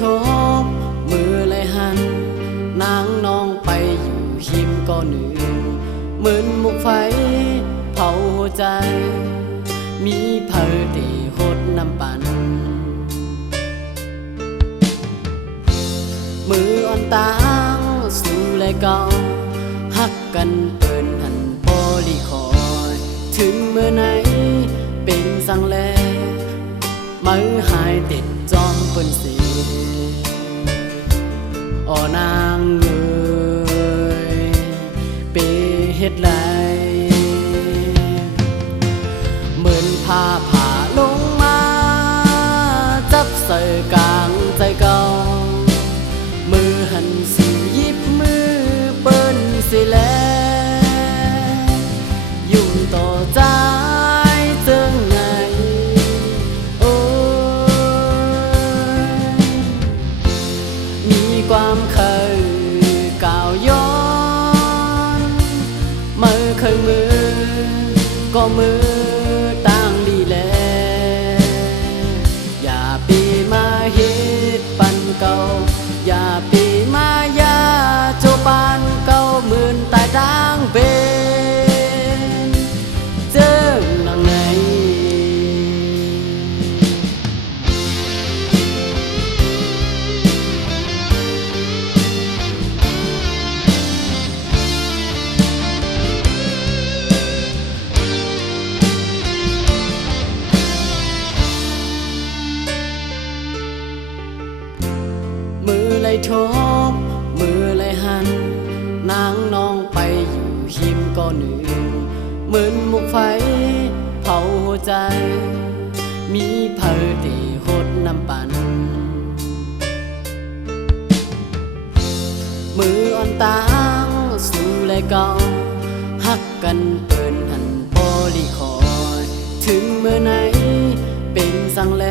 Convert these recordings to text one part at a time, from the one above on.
ทบมือเลยหันนางน้องไปอยู่หิมก็หนึ่งเหมือนหมุกไฟเผาหัวใจ มีเพอตีหดน้ำปัน มืออ่อนตางสูเลยเก่าฮักกันเปินหันบริคอย ถึงเมื่อไหนเป็นสังแลมือหายติดจอม เปิ้นสิอ่อนางเอยไปเฮ็ดไรเหามเคยก่าวย้อนมือเคยมือ ก็มือตั้งดีแล อย่าปีมาฮิดปันเก่า อย่าปี ทบมือเลยหัน นางน้องไปอยู่หิมก็หนึ่งเหมือนหมุกไฟเผาหัวใจ มีเพอตีหดน้ำปัน มืออ่อนตางสู่เลยเก่าฮักกันเปิ้นหันบริคอย ถึงเมื่อไหนเป็นสังแล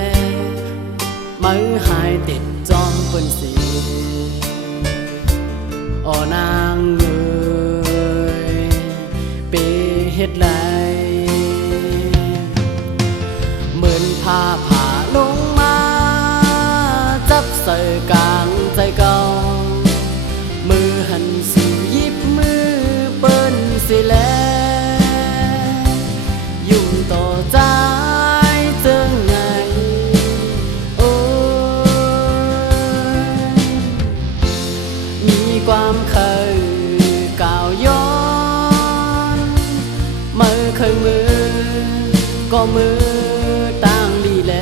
มือหายติดจอมเปิ้นสี อ่อนางเลยเปเฮ็ดไรเหมือนผ้าผ มือต่างดีแล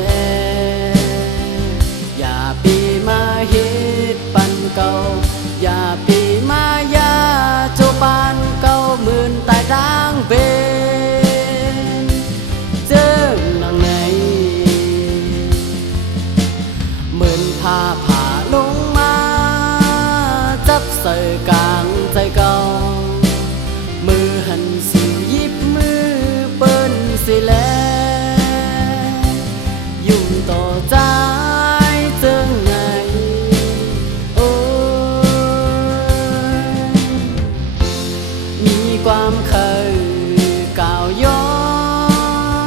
อย่าปีมาเฮ็ดปันเก่า อย่าปีมายาโจปานเก่าหมื่นตายด่างเบนเจิงนังไหนเหมือนผ้าผ่าลงมา จับใส่กลางใจเก่า มือหันสู่ยิบมือเปิ้นสิแล ใจเจิงไงโอ้ยมีความเคยก่าวย้อ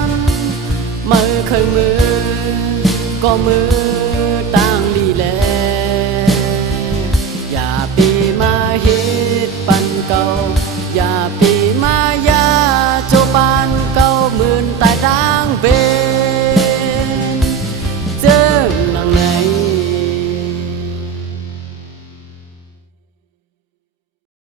นเมื่อเคยมือก็มือต่างดีแล อย่าปีมาเฮ็ดปันเก่าอย่า